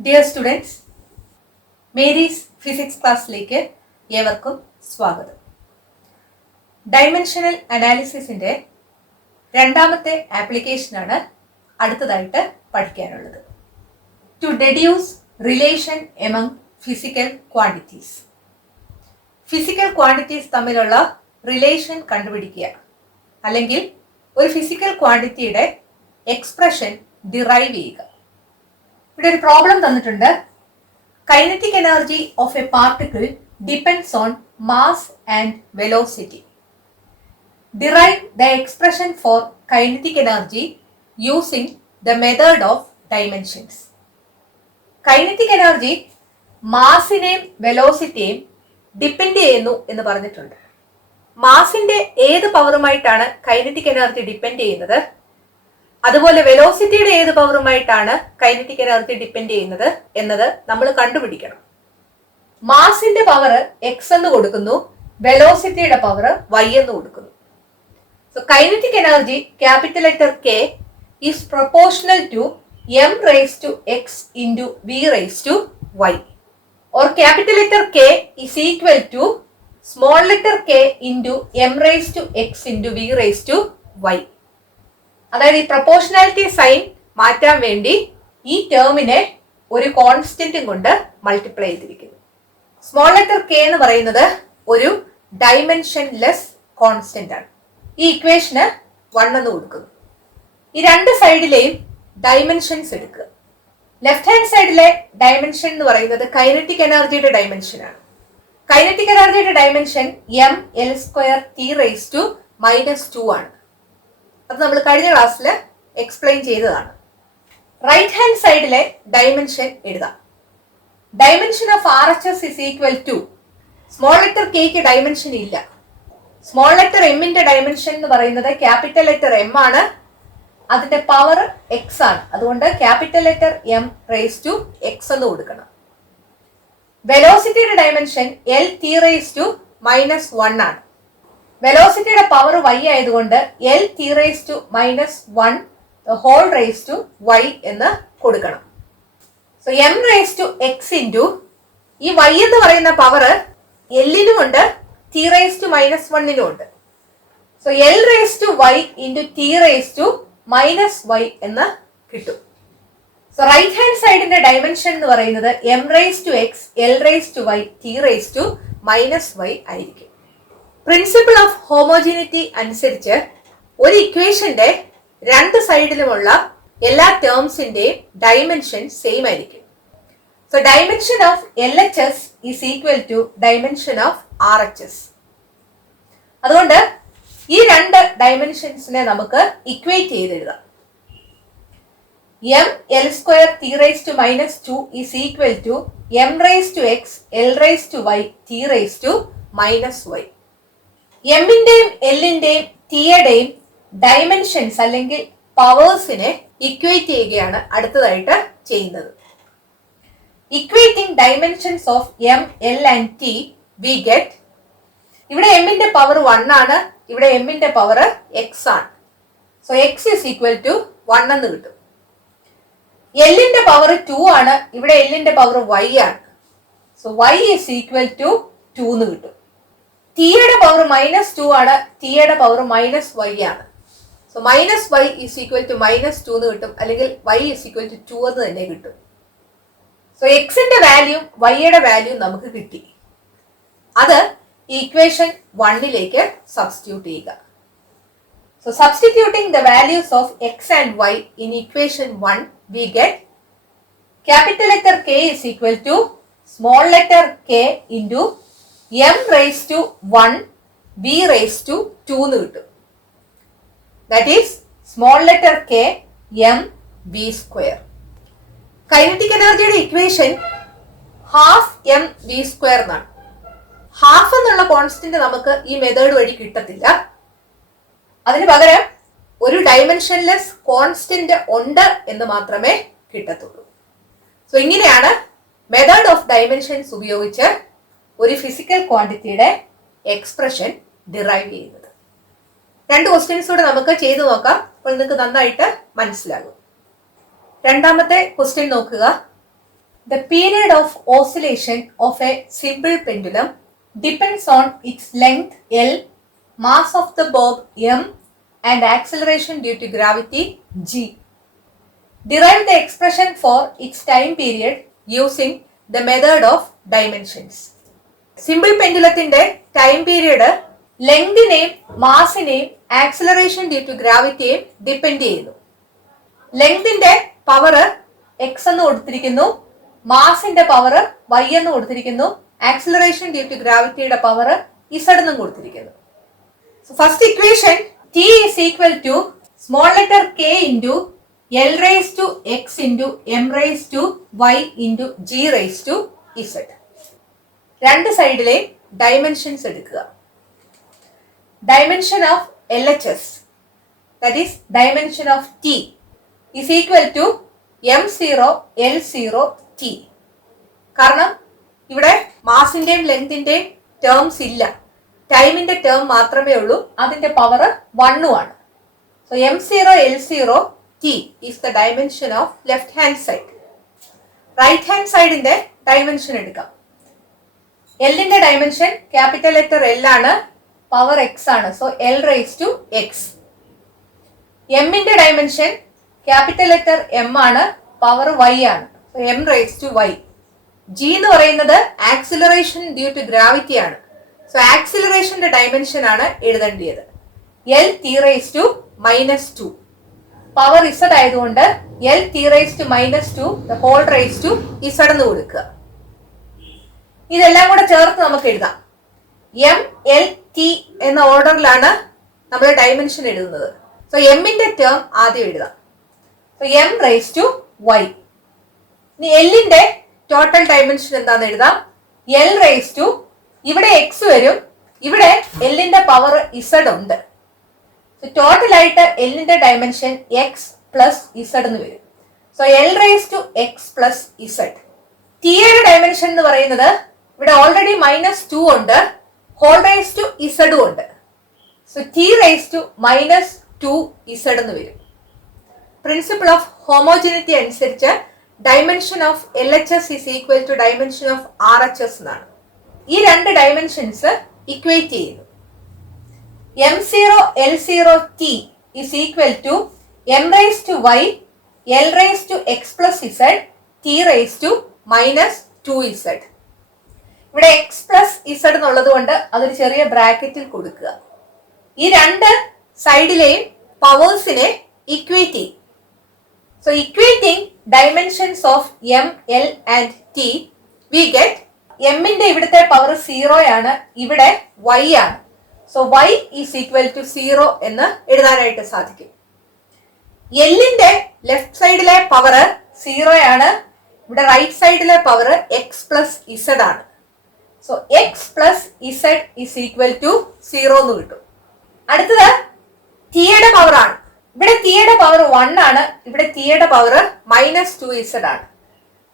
Dear students, Mary's physics ക്ലാസ്സിലേക്ക് ഏവർക്കും സ്വാഗതം. ഡൈമെൻഷണൽ അനാലിസിസിൻ്റെ രണ്ടാമത്തെ ആപ്ലിക്കേഷനാണ് അടുത്തതായിട്ട് പഠിക്കാനുള്ളത്. To deduce relation among physical quantities. Physical quantities തമ്മിലുള്ള റിലേഷൻ കണ്ടുപിടിക്കുക, അല്ലെങ്കിൽ ഒരു ഫിസിക്കൽ ക്വാണ്ടിറ്റിയുടെ എക്സ്പ്രഷൻ ഡിറൈവ് ചെയ്യുക. ഇവിടെ ഒരു പ്രോബ്ലം തന്നിട്ടുണ്ട്. Kinetic energy of a particle depends on mass and velocity. Derive the expression for kinetic energy using the method of dimensions. Kinetic energy മാസിനെയും വെലോസിറ്റിയെയും ഡിപ്പെൻഡ് ചെയ്യുന്നു എന്ന് പറഞ്ഞിട്ടുണ്ട്. മാസിന്റെ ഏത് പവറുമായിട്ടാണ് കൈനറ്റിക് എനർജി ഡിപ്പെൻഡ് ചെയ്യുന്നത്, അതുപോലെ വെലോസിറ്റിയുടെ ഏത് പവറുമായിട്ടാണ് കൈനറ്റിക് എനർജി ഡിപ്പെൻഡ് ചെയ്യുന്നത് എന്നത് നമ്മൾ കണ്ടുപിടിക്കണം. മാസിന്റെ പവർ എക്സ് എന്ന് കൊടുക്കുന്നു, വെലോസിറ്റിയുടെ പവർ വൈ എന്ന് കൊടുക്കുന്നു. So kinetic energy capital letter K is proportional to M raise to X into V raise to Y, or capital letter K is equal to small letter K into M raise to X into V raise to Y. അതായത് ഈ proportionality sign മാറ്റാൻ വേണ്ടി ഈ ടേമിനെ ഒരു കോൺസ്റ്റന്റും കൊണ്ട് multiply ചെയ്തിരിക്കുന്നു. Small letter K എന്ന് പറയുന്നത് ഒരു ഡൈമെൻഷൻലെസ് കോൺസ്റ്റന്റ് ആണ്. ഈ ഇക്വേഷന് 1 എന്ന് കൊടുക്കുന്നു. ഈ രണ്ട് സൈഡിലെയും ഡൈമെൻഷൻസ് എടുക്കുക. ലെഫ്റ്റ് ഹാൻഡ് സൈഡിലെ ഡൈമെൻഷൻ എന്ന് പറയുന്നത് കൈനറ്റിക് എനർജിയുടെ ഡൈമെൻഷൻ ആണ്. കൈനറ്റിക് എനർജിയുടെ dimension M L square T raise to -2 ആണ്. അത് നമ്മൾ കഴിഞ്ഞ ക്ലാസ്സിൽ എക്സ്പ്ലെയിൻ ചെയ്തതാണ്. റൈറ്റ് ഹാൻഡ് സൈഡിലെ ഡൈമെൻഷൻ എഴുതാം. Dimension of R H S is equal to, small letter കെക്ക് ഡൈമെൻഷൻ ഇല്ല. സ്മോൾ ലെറ്റർ എമ്മിന്റെ ഡൈമെൻഷൻ എന്ന് പറയുന്നത് ക്യാപിറ്റൽ ലെറ്റർ എം ആണ്, അതിന്റെ പവർ എക്സ് ആണ്. അതുകൊണ്ട് capital letter M raise to X എന്ന് കൊടുക്കണം. വെലോസിറ്റിയുടെ dimension L T raise to -1 ആണ്. വെലോസിറ്റിയുടെ പവർ വൈ ആയതുകൊണ്ട് L T raise to -1 whole raise to Y എന്ന് കൊടുക്കണം. So M raise to X into ഈ വൈ എന്ന് പറയുന്ന പവർ എല്ലിനും ഉണ്ട്, ടി റേസ് ടു -1 ഉണ്ട്. So L raise to Y into T raise to -y എന്ന് കിട്ടും. സോ റൈറ്റ് ഹാൻഡ് സൈഡിന്റെ ഡൈമെൻഷൻ എന്ന് പറയുന്നത് M raise to X, L raise to Y, T raise to -y ആയിരിക്കും. പ്രിൻസിപ്പിൾ ഓഫ് ഹോമോജിനിറ്റി അനുസരിച്ച് ഒരു ഇക്വേഷന്റെ രണ്ട് സൈഡിലുമുള്ള എല്ലാ ടേംസിന്റെയും ഡൈമെൻഷൻ സെയിം ആയിരിക്കും. So dimension of L H S is equal to dimension of R H S. അതുകൊണ്ട് ഈ രണ്ട് ഡൈമെൻഷൻസിനെ നമുക്ക് equate ചെയ്തെഴുതാം. M L square T raise to -2 is equal to M raise to X, L raise to Y, T raise to -y. എമ്മിന്റെയും എല്ലിന്റെയും ടിയുടെയും dimensions അല്ലെങ്കിൽ പവേഴ്സിനെ ഇക്വേറ്റ് ചെയ്യുകയാണ് അടുത്തതായിട്ട് ചെയ്യുന്നത്. Equating dimensions of M, L and T we get, ഇവിടെ എമ്മിന്റെ പവർ 1 ആണ്, ഇവിടെ എമ്മിന്റെ പവർ എക്സ് ആണ്. So X is equal to 1 എന്ന് കിട്ടും. എല്ലിന്റെ പവർ 2 ആണ്, ഇവിടെ എല്ലിന്റെ പവർ വൈ ആണ്. So Y is equal to 2 എന്ന് കിട്ടും. ടിയുടെ പവർ -2 ആണ്, ടിയുടെ പവർ -y ആണ്. So -y is equal to -2 എന്ന് കിട്ടും, അല്ലെങ്കിൽ y ഈസ് ഈക്വൽ ടു 2 എന്ന് തന്നെ കിട്ടും. സോ എക്സിന്റെ വാല്യൂ വൈയുടെ വാല്യൂ നമുക്ക് കിട്ടി. അത് ഇക്വേഷൻ 1ലേക്ക് സബ്സ്റ്റിറ്റ്യൂട്ട് ചെയ്യുക. So substituting the values of X and Y in equation 1 we get capital letter K is equal to small letter K into M raise to 1 V raise to 2 എന്ന് കിട്ടും. That is small letter K M V square. Kinetic എനർജിയുടെ equation half M V square എന്നാണ്. Half എന്നുള്ള constant നമുക്ക് ഈ method വഴി കിട്ടത്തില്ല. അതിന് പകരം ഒരു ഡൈമെൻഷൻലെസ് കോൺസ്റ്റന്റ് ഉണ്ട് എന്ന് മാത്രമേ കിട്ടത്തുള്ളൂ. സോ ഇങ്ങനെയാണ് മെത്തേഡ് ഓഫ് ഡൈമെൻഷൻസ് ഉപയോഗിച്ച് ഒരു ഫിസിക്കൽ ക്വാണ്ടിറ്റിയുടെ എക്സ്പ്രഷൻ ഡിറൈവ് ചെയ്യുന്നത്. രണ്ട് ക്വസ്റ്റ്യൻസ് കൂടെ നമുക്ക് ചെയ്തു നോക്കാം, അപ്പോൾ നിങ്ങൾക്ക് നന്നായിട്ട് മനസ്സിലാകും. രണ്ടാമത്തെ ക്വസ്റ്റ്യൻ നോക്കുക. The period of oscillation of a simple pendulum depends on its length L, mass of the bob m, and acceleration due to gravity g. Derive the expression for its time period using the method of dimensions. Simple പെൻഡുലത്തിന്റെ time period ലെങ്തിനെയും മാസിനെയും acceleration due to ഗ്രാവിറ്റിയെയും depend ചെയ്യുന്നു. ലെങ്തിന്റെ power X എന്ന് കൊടുത്തിരിക്കുന്നു, മാസിന്റെ power y എന്ന് കൊടുത്തിരിക്കുന്നു, ആക്സിലറേഷൻ ഡ്യൂ ടു ഗ്രാവിറ്റിയുടെ പവർ z എന്നും കൊടുത്തിരിക്കുന്നു. First equation t is equal to small letter k into L raise to x into m raise to y into g raised to z. രണ്ട് സൈഡിലെ dimensions എടുക്കുക. Dimension of LHS, that is dimension of t, is equal to m0 L0 t. കാരണം ഇവിടെ മാസിന്റെയും ലെങ്തിന്റെയും terms ഇല്ല, ടൈമിന്റെ term മാത്രമേ ഉള്ളൂ, അതിന്റെ പവർ 1 ആണ്. So m0 L0 t is the dimension of left hand side. Right hand സൈഡിന്റെ ഡയമെൻഷൻ എടുക്കാം. എല്ലിന്റെ ഡയമെൻഷൻ ക്യാപിറ്റൽ ലെറ്റർ L ആണ്, പവർ എക്സ് ആണ്, so L raise to X. എമ്മിന്റെ ഡയമെൻഷൻ ക്യാപിറ്റൽ ലെറ്റർ M ആണ്, പവർ y ആണ്, so M raise to y. G എന്ന് പറയുന്നത് ആക്സിലറേഷൻ ഡ്യൂ ടു ഗ്രാവിറ്റി ആണ്, സോ ആക്സിലറേഷന്റെ ഡയമെൻഷൻ ആണ് എഴുതേണ്ടത്. L t raise to -2. Power z ആയതുകൊണ്ട് L t raise to -2 the whole raise to z എന്ന് കൊടുക്കുക. ഇതെല്ലാം കൂടെ ചേർത്ത് നമുക്ക് എഴുതാം. എം എൽ ടി എന്ന ഓർഡറിലാണ് നമ്മൾ ഡയമെൻഷൻ എഴുതുന്നത്. സോ എമ്മിന്റെ ടേം ആദ്യം എഴുതാം. So M raise to Y. ഇനി എല്ലിന്റെ ടോട്ടൽ ഡയമെൻഷൻ എന്താന്ന് എഴുതാം. എൽ റേസ് ടു, ഇവിടെ എക്സ് വരും, ഇവിടെ എല്ലിന്റെ പവർ ഇസഡ് ഉണ്ട്. സോ ടോട്ടൽ ആയിട്ട് എല്ലിന്റെ ഡയമെൻഷൻ എക്സ് പ്ലസ് ഇസഡ് എന്ന് വരും. So L raise to X plus Z. ടിയുടെ ഡയമെൻഷൻ എന്ന് പറയുന്നത് ഇവിടെ ഓൾറെഡി -2 ഉണ്ട്, ഹോൾ റേസ് ടു ഇസഡും ഉണ്ട്. So T raise to -2 Z എന്ന് വരും. പ്രിൻസിപ്പിൾ ഓഫ് ഹോമോജിനിറ്റി അനുസരിച്ച് dimension of LHS is equal to dimension of RHS എന്നാണ്. ഈ രണ്ട് ഡയമെൻഷൻസ് ഇക്വേറ്റ് ചെയ്യുന്നു. m0 L0 t is equal to m raise to y L raise to x plus z t raise to -2z. ഇവിടെ X plus Z എന്നുള്ളത് കൊണ്ട് അതൊരു ചെറിയ ബ്രാക്കറ്റിൽ കൊടുക്കുക. ഈ രണ്ട് സൈഡിലെയും പവേഴ്സിനെ ഇക്വേറ്റ് ചെയ്യും. So equating dimensions of M L and T we get എമ്മിന്റെ ഇവിടുത്തെ പവർ 0 ആണ്, ഇവിടെ y ആണ്. So y is equal to 0 എന്ന് എഴുതാനായിട്ട് സാധിക്കും. എല്ലിന്റെ ലെഫ്റ്റ് സൈഡിലെ പവർ 0 ആണ്, ഇവിടെ റൈറ്റ് സൈഡിലെ പവർ എക്സ് പ്ലസ് ഇസഡ് ആണ്. So X plus Z is equal to 0 എന്ന് കിട്ടും. അടുത്തത് ടിയുടെ പവർ ആണ്. ഇവിടെ ടിയുടെ പവർ 1 ആണ്, ഇവിടെ ടിയുടെ പവർ -2z ആണ്.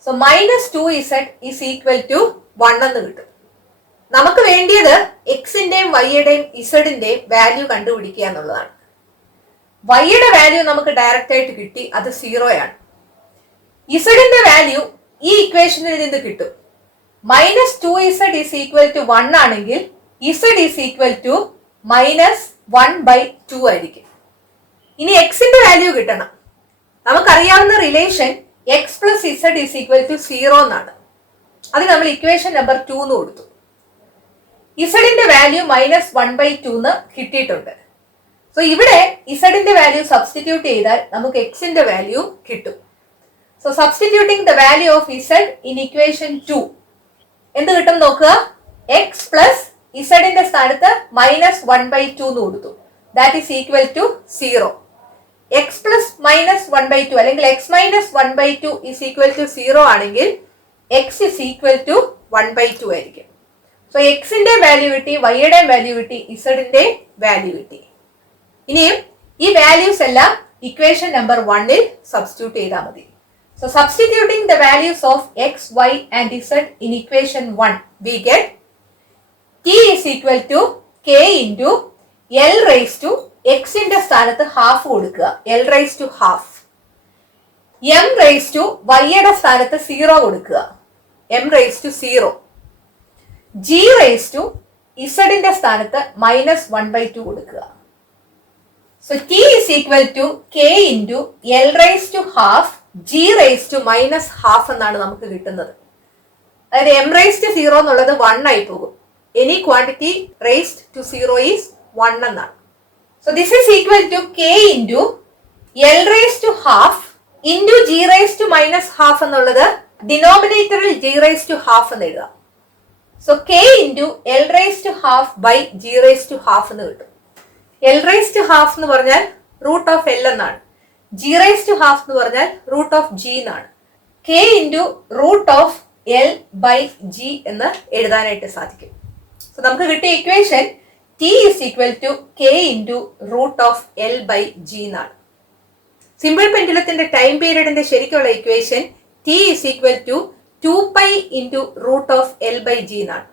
So -2z is equal to 1 എന്ന് കിട്ടും. നമുക്ക് വേണ്ടിയത് എക്സിന്റെയും വൈയുടെയും ഇസഡിന്റെയും വാല്യൂ കണ്ടുപിടിക്കുക എന്നുള്ളതാണ്. വൈയുടെ വാല്യൂ നമുക്ക് ഡയറക്റ്റ് ആയിട്ട് കിട്ടി, അത് 0 ആണ്. ഇസഡിന്റെ വാല്യൂ ഈ ഇക്വേഷനിൽ നിന്ന് കിട്ടും. -2z ഈസ് ഈക്വൽ ടു 1 ആണെങ്കിൽ z ഈസ് ഈക്വൽ ടു -1/2 ആയിരിക്കും. ഇനി എക്സിന്റെ വാല്യൂ കിട്ടണം. നമുക്കറിയാവുന്ന relation X plus Z is equal to 0 എന്നാണ്. അത് നമ്മൾ ഇക്വേഷൻ നമ്പർ 2 എന്ന് കൊടുത്തു. ഇസഡിന്റെ വാല്യൂ -1/2 എന്ന് കിട്ടിയിട്ടുണ്ട്. സോ ഇവിടെ ഇസഡിന്റെ വാല്യൂ സബ്സ്റ്റിറ്റ്യൂട്ട് ചെയ്താൽ നമുക്ക് എക്സിന്റെ വാല്യൂ കിട്ടും. So substituting the value of Z in equation 2 എന്ത് കിട്ടും നോക്കുക. എക്സ് പ്ലസ് ഇസഡിന്റെ സ്ഥാനത്ത് -1/2 എന്ന് കൊടുത്തു. That is equal to 0. X plus -1/2 അല്ലെങ്കിൽ എക്സ് -1/2 ഈസ് ഈക്വൽ ടു 0 ആണെങ്കിൽ എക്സ് ഈസ് ഈക്വൽ ടു 1/2 ആയിരിക്കും. സോ എക്സിന്റെ വാല്യൂ കിട്ടി, വൈയുടെ വാല്യൂ കിട്ടി, ഇസഡിന്റെ വാല്യൂ കിട്ടി. ഇനിയും ഈ വാല്യൂസ് എല്ലാം ഇക്വേഷൻ നമ്പർ 1 സബ്സ്റ്റിറ്റ്യൂട്ട് ചെയ്താൽ മതി. So substituting the values of x, y and z in equation 1, we get t is equal to k into L raised to x ന്റെ സ്ഥാനത്ത് ഹാഫ് കൊടുക്കുക, L raised to half. M raise to വൈയുടെ സ്ഥാനത്ത് 0 കൊടുക്കുക. M raise to 0. G raise to ഇസഡിന്റെ സ്ഥാനത്ത് -1/2 കൊടുക്കുക. So T is equal to K into L raise to half G raise to -1/2 എന്നാണ് നമുക്ക് കിട്ടുന്നത്. അതായത് എം റേസ് ടു 0 എന്നുള്ളത് 1 ആയി പോകും. Any quantity raised to 0 is 1 എന്നാണ്. So this is equal to K into L raise to half into G raise to -1/2 എന്നുള്ളത് ഡിനോമിനേറ്ററിൽ ജി റേസ് ടു ഹാഫ് എന്ന് എഴുതാം. So K into L raise to half by G raise to half എന്ന് കിട്ടും. L raise to half എന്ന് പറഞ്ഞാൽ root of L എന്നാണ്. G raise to half എന്ന് പറഞ്ഞാൽ റൂട്ട് ഓഫ് ജി എന്നാണ്. K into root of L by G എന്ന് എഴുതാനായിട്ട് സാധിക്കും. സോ നമുക്ക് കിട്ടിയ equation T is equal to K into root of L by G എന്നാണ്. സിമ്പിൾ പെൻഡുലത്തിന്റെ ടൈം പീരീഡിന്റെ ശരിക്കുള്ള equation T is equal to 2π into root of L by G എന്നാണ്.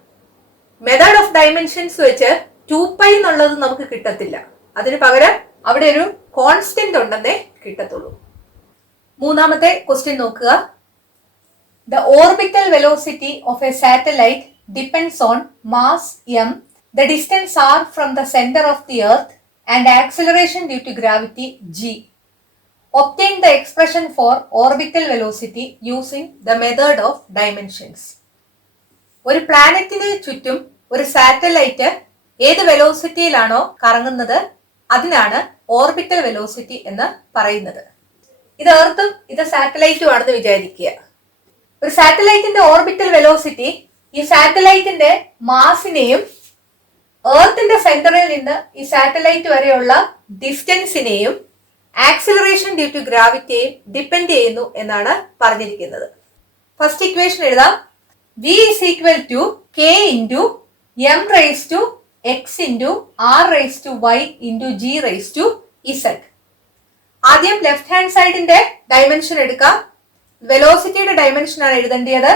മെത്തേഡ് ഓഫ് ഡയമെൻഷൻസ് വെച്ച് 2π എന്നുള്ളത് നമുക്ക് കിട്ടത്തില്ല. അതിന് പകരം അവിടെ ഒരു കോൺസ്റ്റന്റ് ഉണ്ടെന്നേ കിട്ടത്തുള്ളൂ. മൂന്നാമത്തെ ക്വസ്റ്റ്യൻ നോക്കുക. The orbital velocity of a satellite depends on mass m, the distance r from the center of the earth, and acceleration due to gravity g. Obtain the expression for orbital velocity using the method of dimensions. ഒരു പ്ലാനറ്റിന് ചുറ്റും ഒരു satellite ഏത് വെലോസിറ്റിയിലാണോ കറങ്ങുന്നത് അതിനാണ് orbital velocity എന്ന് പറയുന്നത്. ഇത് എർത്തും ഇത് സാറ്റലൈറ്റും ആണെന്ന് വിചാരിക്കുക. ഒരു സാറ്റലൈറ്റിന്റെ ഓർബിറ്റൽ വെലോസിറ്റി ഈ സാറ്റലൈറ്റിന്റെ മാസിനെയും എർത്തിന്റെ സെന്ററിൽ നിന്ന് ഈ സാറ്റലൈറ്റ് വരെയുള്ള ഡിസ്റ്റൻസിനെയും ആക്സിലറേഷൻ ഡ്യൂ ടു ഗ്രാവിറ്റിയെ ഡിപ്പെൻഡ് ചെയ്യുന്നു എന്നാണ് പറഞ്ഞിരിക്കുന്നത്. ഫസ്റ്റ് ഇക്വേഷൻ എഴുതാം. V is equal to K into M raise to X into R raise to Y into G raise to Z. ആദ്യം ലെഫ്റ്റ് ഹാൻഡ് സൈഡിന്റെ ഡയമെൻഷൻ എടുക്കാം. വെലോസിറ്റിയുടെ ഡയമെൻഷൻ ആണ് എഴുതേണ്ടത്.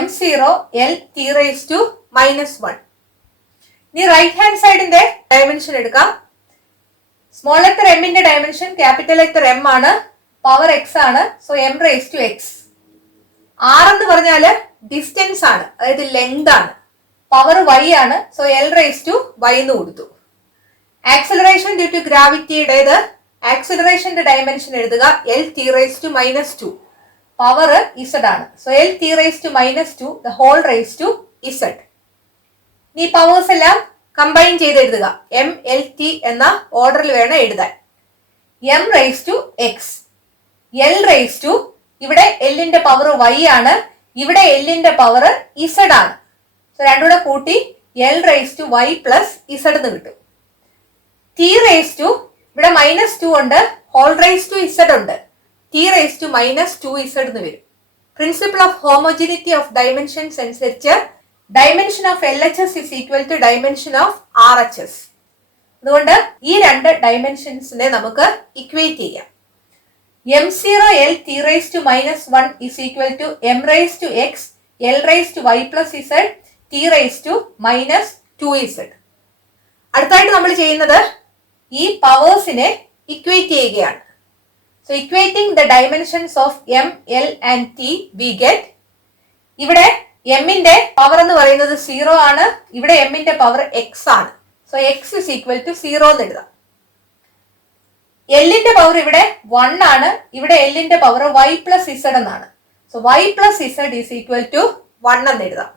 m0 l t raise to -1. ഇനി right hand സൈഡിന്റെ dimension എടുക്കാം. Small letter എമ്മിന്റെ ഡയമെൻഷൻ ക്യാപിറ്റൽ ലെറ്റർ എം ആണ്. പവർ എക്സ് ആണ്. So M raise to X. R എന്ന് പറഞ്ഞാല് ഡിസ്റ്റൻസ് ആണ്, അതായത് ലെങ്ത് ആണ്. പവർ വൈ ആണ്. So L raise to Y എന്ന് കൊടുത്തു. ആക്സിലറേഷൻ ഡ്യൂ ടു ഗ്രാവിറ്റിയുടേത് ആക്സിലറേഷന്റെ ഡയമെൻഷൻ എഴുതുക. L T raise to -2. Power Z ആണ്. So L T raise to -2 the whole raise to Z. ഈ പവേഴ്സ് എല്ലാം കമ്പൈൻ ചെയ്ത് എഴുതുക. എം എൽ ടി എന്ന ഓർഡറിൽ വേണം എഴുതാൻ. M raise to X, L raise to ഇവിടെ എല്ലിന്റെ പവർ വൈ ആണ്, ഇവിടെ എല്ലിന്റെ പവർ ഇസഡ് ആണ്. സോ രണ്ടുകൂടെ കൂട്ടി L raise to Y plus Z എന്ന് കിട്ടും. ടി റേസ് ടു ഇവിടെ -2 ഉണ്ട്, ഹോൾ റേസ് ടു ഇസഡ് ഉണ്ട്. ടി റേസ് ടു -2z എന്ന് വരും. Principle of homogeneity of dimensions അനുസരിച്ച് dimension of L H S is equal to dimension of R H S. അതുകൊണ്ട് ഈ രണ്ട് ഡയമെൻഷൻസിനെ നമുക്ക് ഇക്വേറ്റ് ചെയ്യാം. m0 l t raise to -1 is equal to m raise to X L raise to Y plus Z T raise to -2z. അടുത്തായിട്ട് നമ്മൾ ചെയ്യുന്നത് ഈ പവേഴ്സിനെ ഇക്വേറ്റ് ചെയ്യുകയാണ്. So equating the dimensions of m, l and t we get, ഇവിടെ m ന്റെ power എന്ന് പറയുന്നത് 0 ആണ്, ഇവിടെ m ന്റെ പവർ x ആണ്. So x is equal to 0 എന്ന് എഴുതാം. l ന്റെ പവർ ഇവിടെ 1 ആണ്, ഇവിടെ l ന്റെ പവർ y plus z എന്നാണ്. So y plus z is equal to 1 എന്ന് എഴുതാം.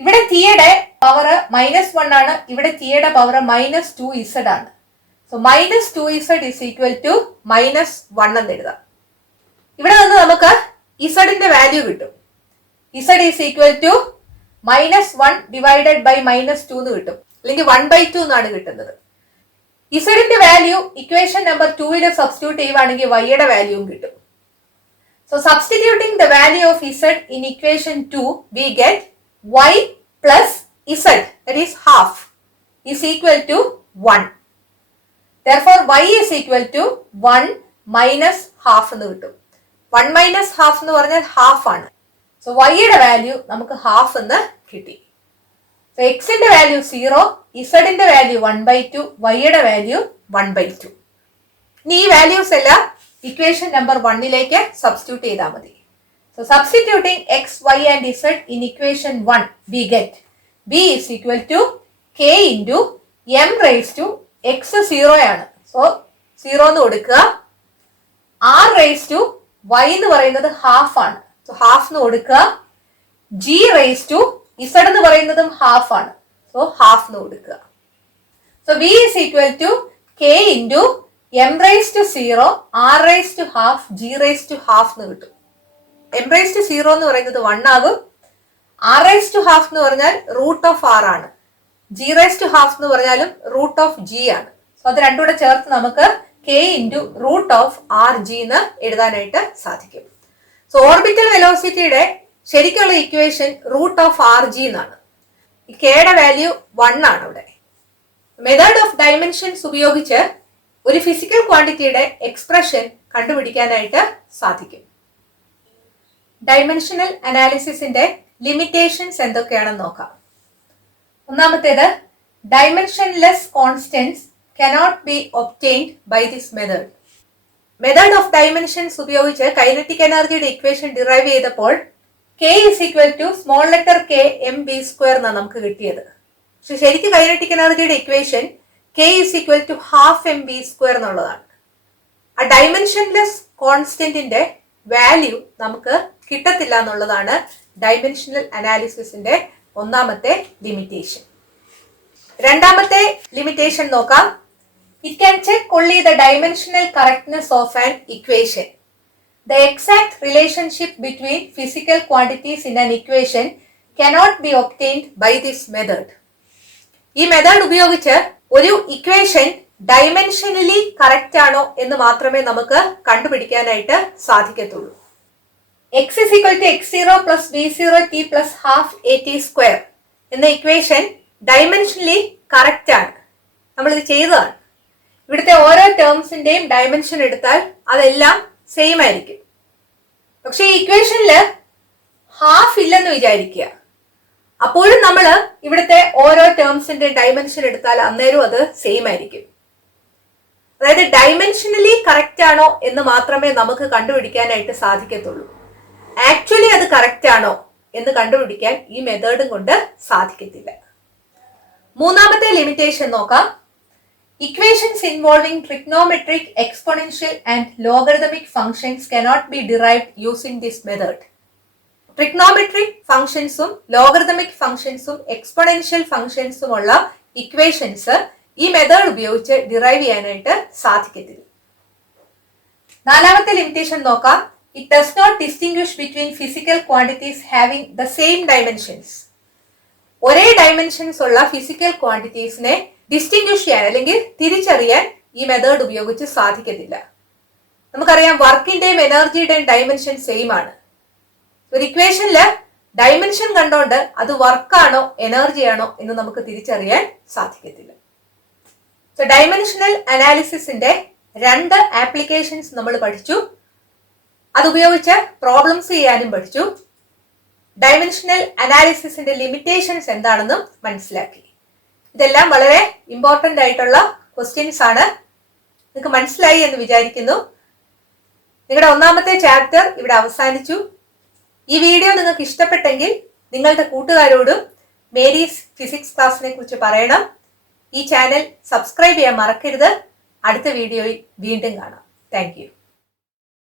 ഇവിടെ t യുടെ പവർ -1 ആണ്, ഇവിടെ t യുടെ പവർ -2z ആണ്. So -2z is equal to -1 എന്ന് എഴുതാം. ഇവിടെ നിന്ന് നമുക്ക് ഇസഡിന്റെ വാല്യൂ കിട്ടും. Z is equal to -1 divided by -2 എന്ന് കിട്ടും, അല്ലെങ്കിൽ 1/2 എന്നാണ് കിട്ടുന്നത്. ഇസഡിന്റെ വാല്യൂ ഇക്വേഷൻ നമ്പർ 2 സബ്സ്റ്റിറ്റ്യൂട്ട് ചെയ്യുവാണെങ്കിൽ വൈയുടെ വാല്യൂവും കിട്ടും. So substituting the value of Z in equation 2 we get y plus Z that is half is equal to 1. Therefore, y is equal to 1 minus half എന്ന് കിട്ടും. 1 minus half എന്ന് പറഞ്ഞാൽ half ആണ്. So y യുടെ value നമുക്ക് half എന്ന് കിട്ടി. So x ന്റെ വാല്യൂ 0, z ന്റെ വാല്യൂ 1/2, y യുടെ വാല്യൂ 1/2. ഇനി ഈ വാല്യൂസ് എല്ലാം ഇക്വേഷൻ നമ്പർ 1ലേക്ക് സബ്സ്റ്റിറ്റ്യൂട്ട് ചെയ്താൽ മതി. So substituting x, y and z in equation 1, we get b is equal to k into m raised to x 0 ആണ്. So 0 എന്ന് കൊടുക്കുക. r raised to y എന്ന് പറയുന്നത് ഹാഫ് ആണ്. So ഹാഫ് എന്ന് കൊടുക്കുക. g raised to z എന്ന് പറയുന്നതും ഹാഫ് ആണ്. So ഹാഫ് എന്ന് കൊടുക്കുക. So b is equal to k into m raised to 0, r raised to half, g raised to half എന്ന് കിട്ടും. m raised to 0 എന്ന് പറയുന്നത് 1 ആകും. r raised to half എന്ന് പറഞ്ഞാൽ റൂട്ട് ഓഫ് r ആണ്. g raised to half എന്ന് പറഞ്ഞാലും റൂട്ട് ഓഫ് g ആണ്. സോ അത് രണ്ടും കൂടെ ചേർത്ത് നമുക്ക് k into root of R G എന്ന് എഴുതാനായിട്ട് സാധിക്കും. സോ ഓർബിറ്റൽ വെലോസിറ്റിയുടെ ശരിക്കുള്ള equation root of R G എന്നാണ്. ഈ കെയുടെ വാല്യൂ 1 ആണ് ഇവിടെ. മെത്തേഡ് ഓഫ് ഡയമെൻഷൻസ് ഉപയോഗിച്ച് ഒരു ഫിസിക്കൽ ക്വാണ്ടിറ്റിയുടെ എക്സ്പ്രഷൻ കണ്ടുപിടിക്കാനായിട്ട് സാധിക്കും. ഡൈമെൻഷണൽ അനാലിസിസിന്റെ ലിമിറ്റേഷൻസ് എന്തൊക്കെയാണെന്ന് നോക്കാം. ഒന്നാമത്തേത്, dimensionless constants cannot be obtained by this method. Method of dimensions ഉപയോഗിച്ച് കൈനറ്റിക് എനർജിയുടെ ഇക്വേഷൻ ഡിറൈവ് ചെയ്തപ്പോൾ k is equal to small letter k mv² എന്നാണ് നമുക്ക് കിട്ടിയത്. പക്ഷെ ശരിക്കും കൈനറ്റിക് എനർജിയുടെ equation k is equal to half mv² എന്നുള്ളതാണ്. ആ ഡൈമെൻഷൻലെസ് കോൺസ്റ്റന്റിന്റെ വാല്യൂ നമുക്ക് കിട്ടത്തില്ല എന്നുള്ളതാണ് ഡൈമെൻഷണൽ അനാലിസിസിന്റെ ഒന്നാമത്തെ ലിമിറ്റേഷൻ. രണ്ടാമത്തെ ലിമിറ്റേഷൻ നോക്കാം. It can check only the dimensional correctness of an equation. The exact relationship between physical quantities in an equation cannot be obtained by this method. ഈ method ഉപയോഗിച്ച് ഒരു ഇക്വേഷൻ ഡൈമെൻഷനലി കറക്റ്റ് ആണോ എന്ന് മാത്രമേ നമുക്ക് കണ്ടുപിടിക്കാനായിട്ട് സാധിക്കത്തുള്ളൂ. x is equal to x0 plus b0 t plus half at² എന്ന ഇക്വേഷൻ ഡൈമെൻഷനലി കറക്റ്റ് ആണ്. നമ്മളിത് ചെയ്തതാണ്. ഇവിടുത്തെ ഓരോ ടേംസിന്റെയും ഡയമെൻഷൻ എടുത്താൽ അതെല്ലാം സെയിം ആയിരിക്കും. പക്ഷെ ഈ ഇക്വേഷനിൽ ഹാഫ് ഇല്ലെന്ന് വിചാരിക്കുക. അപ്പോഴും നമ്മൾ ഇവിടുത്തെ ഓരോ ടേംസിന്റെ ഡയമെൻഷൻ എടുത്താൽ അന്നേരം അത് സെയിം ആയിരിക്കും. അതായത് ഡൈമെൻഷനലി കറക്റ്റ് ആണോ എന്ന് മാത്രമേ നമുക്ക് കണ്ടുപിടിക്കാനായിട്ട് സാധിക്കത്തുള്ളൂ. ആക്ച്വലി അത് കറക്റ്റ് ആണോ എന്ന് കണ്ടുപിടിക്കാൻ ഈ മെത്തേഡും കൊണ്ട് സാധിക്കത്തില്ല. മൂന്നാമത്തെ ലിമിറ്റേഷൻ നോക്കാം. Equations involving trigonometric, exponential and logarithmic functions cannot be derived using this method. Trigonometric functionsum, logarithmic functionsum, exponential functionsum ഉള്ള ഇക്വേഷൻസ് ഈ മെത്തേഡ് ഉപയോഗിച്ച് ഡിറൈവ് ചെയ്യാനായിട്ട് സാധിക്കത്തില്ല. നാലാമത്തെ ലിമിറ്റേഷൻ നോക്കാം. It does not distinguish between physical quantities having the same dimensions. ഒരേ dimensions ഉള്ള physical ക്വാണ്ടിറ്റീസിനെ distinguish ചെയ്യാൻ അല്ലെങ്കിൽ തിരിച്ചറിയാൻ ഈ മെത്തേഡ് ഉപയോഗിച്ച് സാധിക്കത്തില്ല. നമുക്കറിയാം വർക്കിന്റെയും എനർജിയുടെയും ഡയമെൻഷൻ സെയിം ആണ്. ഒരു ഇക്വേഷനില് ഡയമെൻഷൻ കണ്ടോണ്ട് അത് വർക്കാണോ എനർജിയാണോ എന്ന് നമുക്ക് തിരിച്ചറിയാൻ സാധിക്കത്തില്ല. സോ ഡൈമെൻഷണൽ അനാലിസിസിന്റെ 2 ആപ്ലിക്കേഷൻസ് നമ്മൾ പഠിച്ചു. അതുപയോഗിച്ച് പ്രോബ്ലംസ് ചെയ്യാനും പഠിച്ചു. ഡൈമെൻഷണൽ അനാലിസിസിന്റെ ലിമിറ്റേഷൻസ് എന്താണെന്നും മനസ്സിലാക്കി. ഇതെല്ലാം വളരെ ഇമ്പോർട്ടന്റ് ആയിട്ടുള്ള ക്വസ്റ്റ്യൻസ് ആണ്. നിങ്ങൾക്ക് മനസ്സിലായി എന്ന് വിചാരിക്കുന്നു. നിങ്ങളുടെ ഒന്നാമത്തെ ചാപ്റ്റർ ഇവിടെ അവസാനിച്ചു. ഈ വീഡിയോ നിങ്ങൾക്ക് ഇഷ്ടപ്പെട്ടെങ്കിൽ നിങ്ങളുടെ കൂട്ടുകാരോടും മേരീസ് ഫിസിക്സ് ക്ലാസ്സിനെ കുറിച്ച് പറയണം. ഈ ചാനൽ സബ്സ്ക്രൈബ് ചെയ്യാൻ മറക്കരുത്. അടുത്ത വീഡിയോയിൽ വീണ്ടും കാണാം. Thank you.